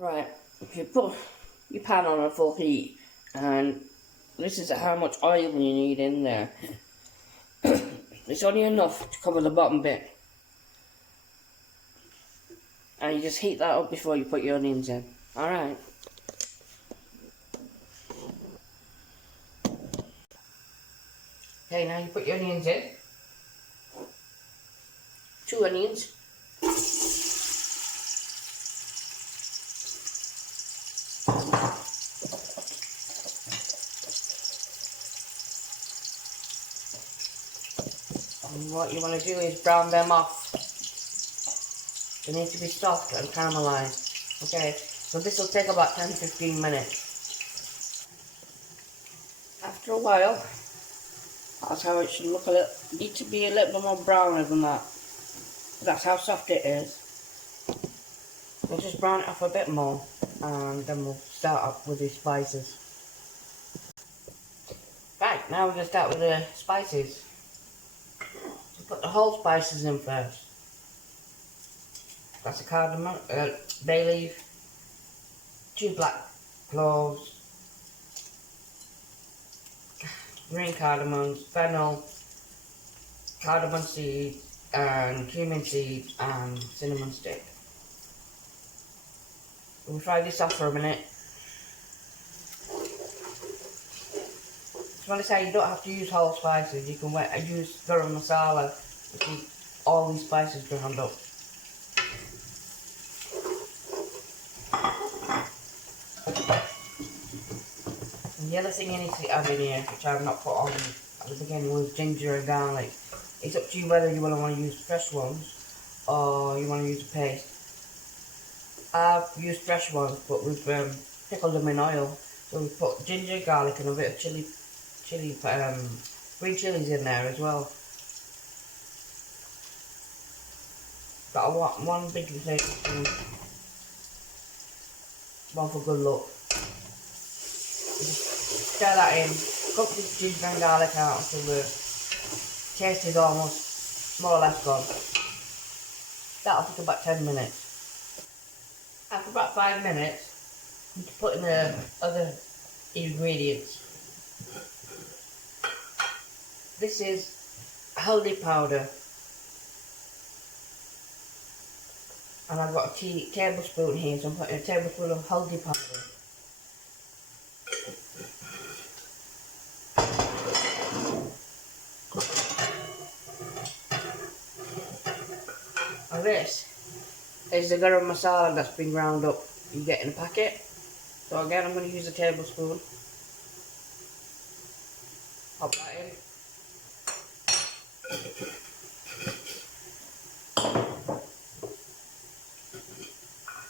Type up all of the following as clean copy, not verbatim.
Right, you put your pan on a full heat, and this is how much oil you need in there. It's only enough to cover the bottom bit. And you just heat that up before you put your onions in. Alright. Okay, now you put your onions in. 2 onions. And what you want to do is brown them off. They need to be soft and caramelized. Okay, so this will take about 10-15 minutes. After a while, that's how it should look a little. Need to be a little bit more browner than that. That's how soft it is. We'll just brown it off a bit more, and then we'll start up with the spices. Right, now we're going to start with the spices. So put the whole spices in first. That's a cardamom, bay leaf, 2 black cloves, green cardamoms, fennel, cardamom seeds, and cumin seeds, and cinnamon stick. We'll fry this off for a minute. Just want to say, you don't have to use whole spices. You can use garam masala to keep all these spices ground up. And the other thing you need to add in here, which I've not put on at the beginning, was ginger and garlic. It's up to you whether you want to use fresh ones or you want to use a paste. I've used fresh ones, but we've pickled them in oil. So we've put ginger, garlic, and a bit of green chilies in there as well. Got one big tablespoon, one for good luck. Just stir that in, cook the ginger and garlic out until the taste is almost more or less gone. That'll take about 10 minutes. After about 5 minutes, you can put in the other ingredients. This is haldi powder, and I've got a tablespoon here, so I'm putting a tablespoon of haldi powder. And this is the garam masala that's been ground up. You get in a packet. So again, I'm going to use a tablespoon. Pop that in.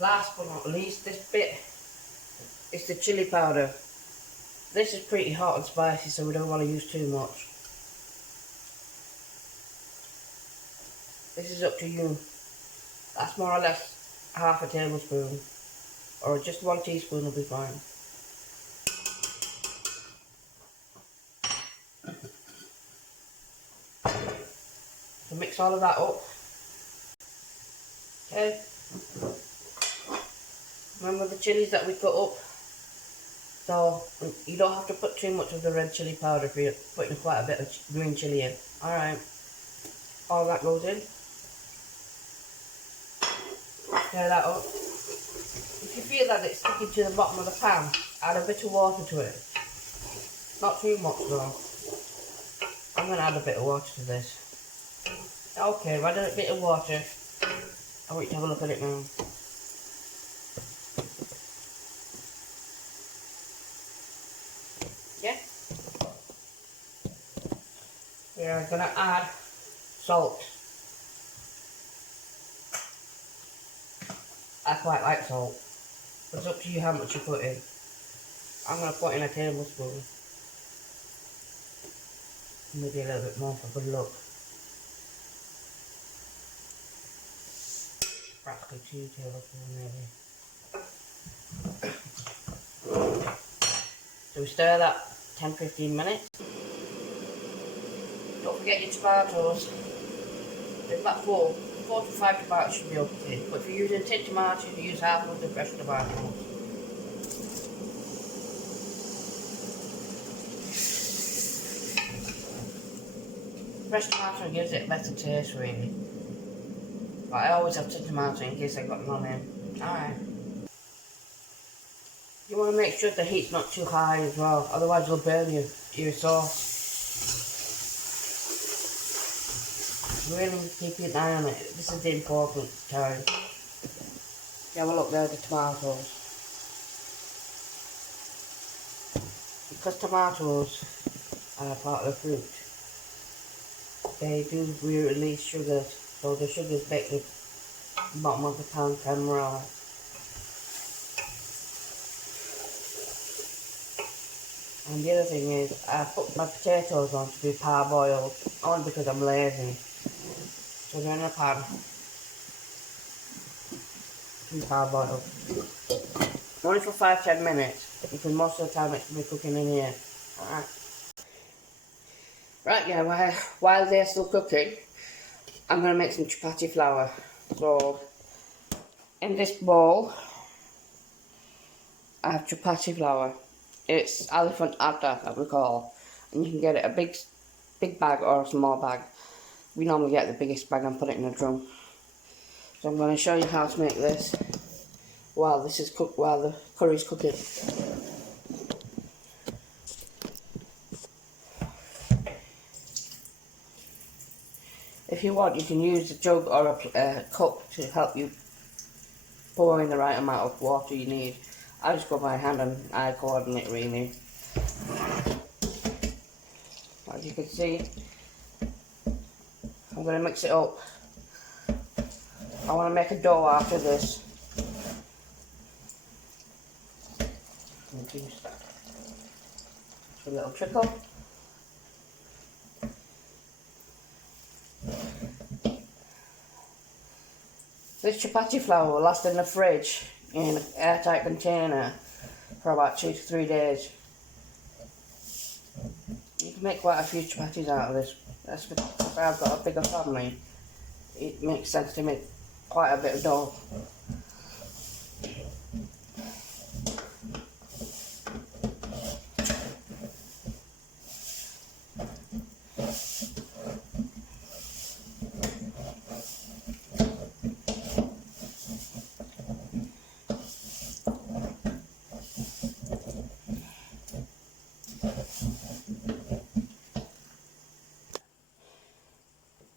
Last but not least, this bit is the chili powder. This is pretty hot and spicy, so we don't want to use too much. This is up to you. That's more or less half a tablespoon, or just 1 teaspoon will be fine. So mix all of that up. Okay. Remember the chilies that we cut up? So you don't have to put too much of the red chili powder if you're putting quite a bit of green chili in. Alright. All that goes in. Stir that up. If you feel that it's sticking to the bottom of the pan, add a bit of water to it. Not too much though. I'm going to add a bit of water to this. Okay, I've added a bit of water. I want you to have a look at it now. Yeah? We're going to add salt. I quite like salt. It's up to you how much you put in. I'm going to put in a tablespoon. Maybe a little bit more for good luck. Practically 2 tablespoons maybe. So we stir that 10-15 minutes. Don't forget your tomatoes. They're about full. 4 to 5 tomatoes should be okay. But if you're using tin tomatoes, you use half of the fresh tomatoes. Fresh tomato gives it a better taste, really. But I always have tin tomato in case I got none in. Alright. You want to make sure the heat's not too high as well, otherwise it'll burn your sauce. Really keep an eye on it. This is the important time. You have a look there at the tomatoes. Because tomatoes are part of the fruit, they do release sugars, so the sugars make the bottom of the pan come raw. And the other thing is, I put my potatoes on to be parboiled, only because I'm lazy. So they're in a pan, to be parboiled. Only for 5-10 minutes, because most of the time it's going to be cooking in here. Alright. Right, yeah, while they're still cooking, I'm going to make some chapati flour. So, in this bowl, I have chapati flour. It's elephant atta that we call, and you can get it a big bag or a small bag. We normally get the biggest bag and put it in a drum. So I'm going to show you how to make this while this is cooked, while the curry's cooking. If you want, you can use a jug or a cup to help you pour in the right amount of water you need. I just go by hand and I coordinate really. As you can see, I'm going to mix it up. I want to make a dough after this. Just a little trickle. This chapati flour will last in the fridge in an airtight container for about 2 to 3 days. You can make quite a few chapatis out of this. That's because I've got a bigger family. It makes sense to make quite a bit of dough.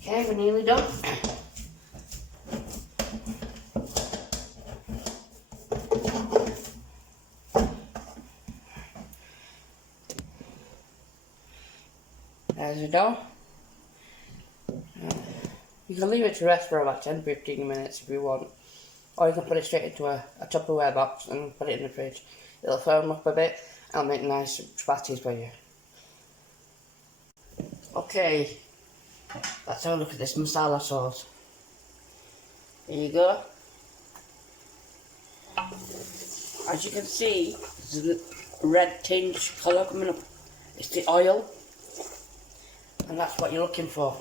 Okay, we're nearly done. There's the dough. You can leave it to rest for about 10-15 minutes if you want, or you can put it straight into a Tupperware box and put it in the fridge. It'll firm up a bit and make nice chapatis for you. Okay, let's have a look at this masala sauce. Here you go. As you can see, there's a red tinge colour coming up. It's the oil, and that's what you're looking for.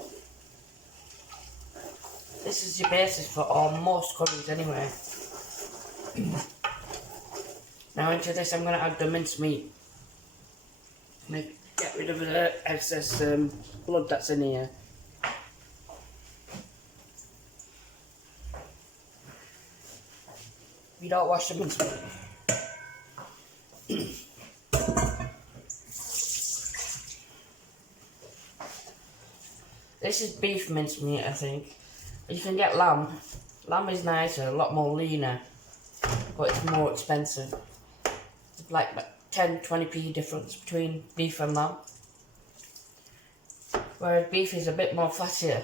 This is your basis for most curries anyway. Now into this I'm going to add the minced meat. Get rid of the excess blood that's in here. You don't wash the minced meat. This is beef minced meat, I think. You can get lamb. Lamb is nicer, a lot more leaner, but it's more expensive. It's like 10-20p difference between beef and lamb. Whereas beef is a bit more fattier.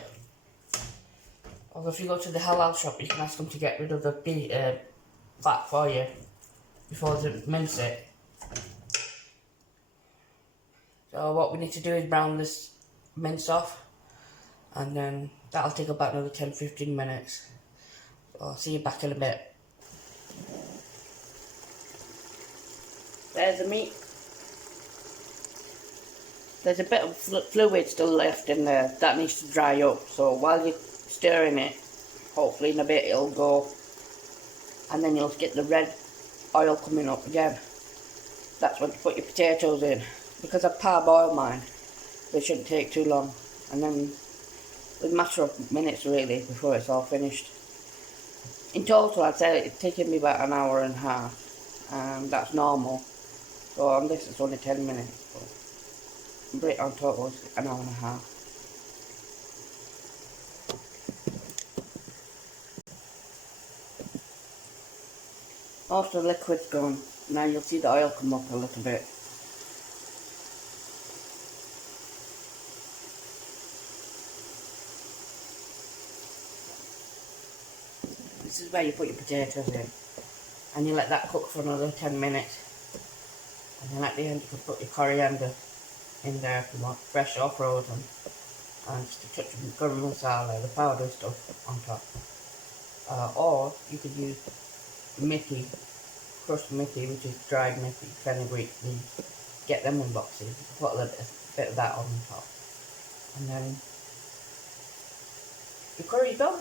Although if you go to the halal shop, you can ask them to get rid of the fat for you before they mince it. So what we need to do is brown this mince off, and then that'll take about another 10-15 minutes. So I'll see you back in a bit. There's the meat. There's a bit of fluid still left in there that needs to dry up, so while you're stirring it, Hopefully in a bit it'll go, and then you'll get the red oil coming up again. That's when to put your potatoes in. Because I've parboiled mine, they shouldn't take too long. And then it's a matter of minutes really before it's all finished. In total I'd say it's taken me about an hour and a half, and that's normal. So on this it's only 10 minutes. But on total it's an hour and a half. Most of the liquid's gone. Now you'll see the oil come up a little bit. This is where you put your potatoes in. And you let that cook for another 10 minutes. And then at the end you can put your coriander in there if you want, fresh or frozen. And just a touch of garam masala, the powder stuff on top. Or you could use methi, crushed methi, which is dried methi, fenugreek leaves. Get them in boxes. You can put a bit of that on top. And then your curry's done.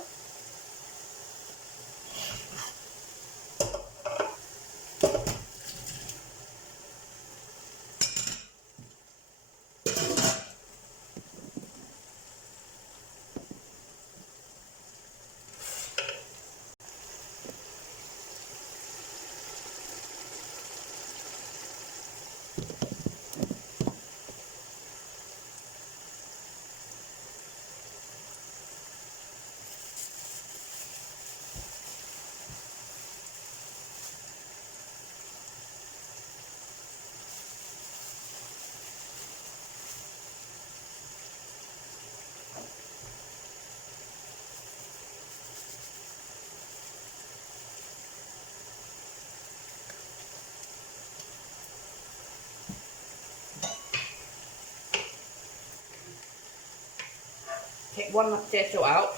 Take one potato out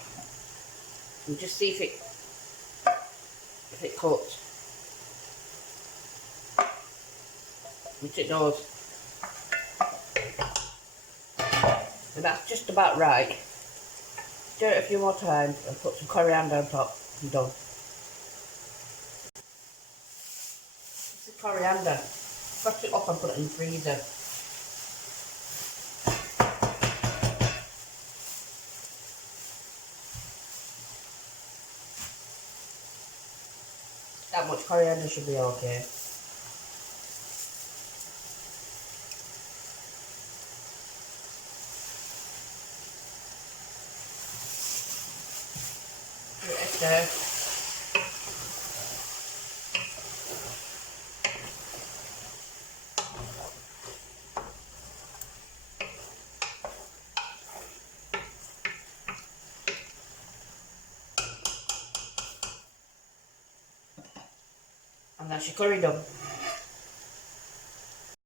and just see if it cooks. Which it does. And that's just about right. Stir it a few more times and put some coriander on top and done. This is coriander. Brush it off and put it in the freezer. That much coriander should be okay. Put it there. And that's your curry done.